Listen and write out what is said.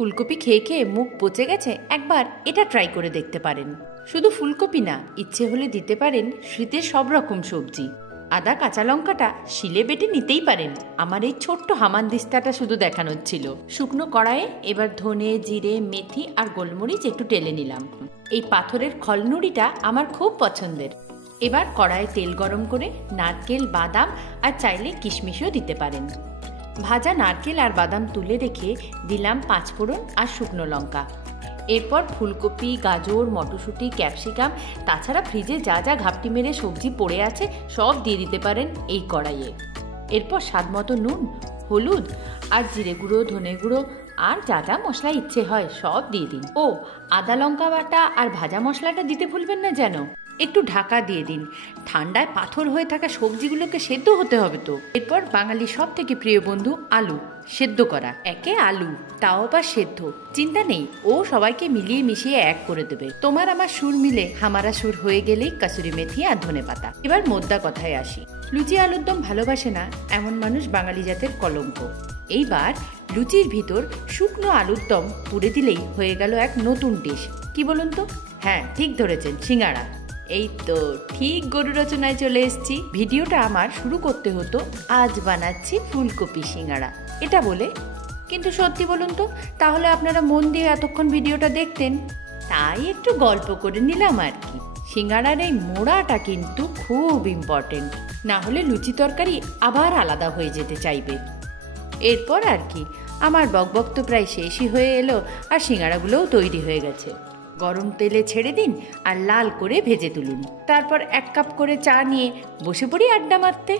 ফুলকপি খেয়ে খেয়ে মুখ পচে গেছে, একবার এটা ট্রাই করে দেখতে পারেন। শুধু ফুলকপি না, ইচ্ছে হলে দিতে পারেন শীতের সব রকম সবজি। আদা কাঁচা লঙ্কাটা শিলে বেটে নিতেই পারেন। আমার এই ছোট্ট হামানদিস্তাটা শুধু দেখানোর ছিল। শুকনো কড়াইয়ে এবার ধনে, জিরে, মেথি আর গোলমরিচ একটু টেলে নিলাম। এই পাথরের খলনুড়িটা আমার খুব পছন্দের। এবার কড়াইয়ে তেল গরম করে নারকেল, বাদাম আর চাইলে কিশমিশও দিতে পারেন। ভাজা নারকেল আর বাদাম তুলে রেখে দিলাম পাঁচফোড়ন আর শুকনো লঙ্কা। এরপর ফুলকপি, গাজর, মটরশুঁটি, ক্যাপসিকাম, তাছাড়া ফ্রিজে যা যা ঘাপটি মেরে সবজি পড়ে আছে সব দিয়ে দিতে পারেন এই কড়াইয়ে। এরপর স্বাদমতো নুন, হলুদ আর জিরে গুঁড়ো, ধনে গুঁড়ো আর যা যা মশলা ইচ্ছে হয় সব দিয়ে দিন। ও আদা লঙ্কা বাটা আর ভাজা মশলাটা দিতে ভুলবেন না যেন। একটু ঢাকা দিয়ে দিন, ঠান্ডায় পাথর হয়ে থাকা সবজিগুলোকে সেদ্ধ হতে হবে তো। এরপর বাঙালির সব থেকে প্রিয় বন্ধু আলু সেদ্ধ করা। একে আলু, তাও আবার সেদ্ধ, চিন্তা নেই, ও সবাইকে মিলিয়ে মিশিয়ে এক করে দেবে। তোমার আমার সুর মিলে হামারা সুর হয়ে গেলেই কাসুরি মেথি আর ধনেপাতা। এবার মোদ্দা কথায় আসি। লুচি আলুর দম ভালোবাসে না এমন মানুষ বাঙালি জাতের কলঙ্ক। এইবার লুচির ভিতর শুকনো আলুর দম পুড়ে দিলেই হয়ে গেল এক নতুন ডিশ। কি বলুন তো? হ্যাঁ, ঠিক ধরেছেন, সিঙ্গাড়া। এই তো ঠিক গরু রচনায় চলে এসেছি। ভিডিওটা আমার শুরু করতে হতো আজ বানাচ্ছি ফুলকপি সিঙ্গাড়া এটা বলে, কিন্তু সত্যি বলুন তো, তাহলে আপনারা মন দিয়ে এতক্ষণ ভিডিওটা দেখতেন। তাই একটু গল্প করে নিলাম আর কি। সিঙ্গাড়ার এই মোড়াটা কিন্তু খুব ইম্পর্টেন্ট, না হলে লুচি তরকারি আবার আলাদা হয়ে যেতে চাইবে। এরপর আর কি, আমার বকবক তো প্রায় শেষই হয়ে এলো আর সিঙ্গাড়াগুলোও তৈরি হয়ে গেছে। গরম তেলে ছেড়ে দিন আর লাল করে ভেজে তুলুন। তারপর 1 কাপ করে চা নিয়ে বসে পড়ি আড্ডা মারতে।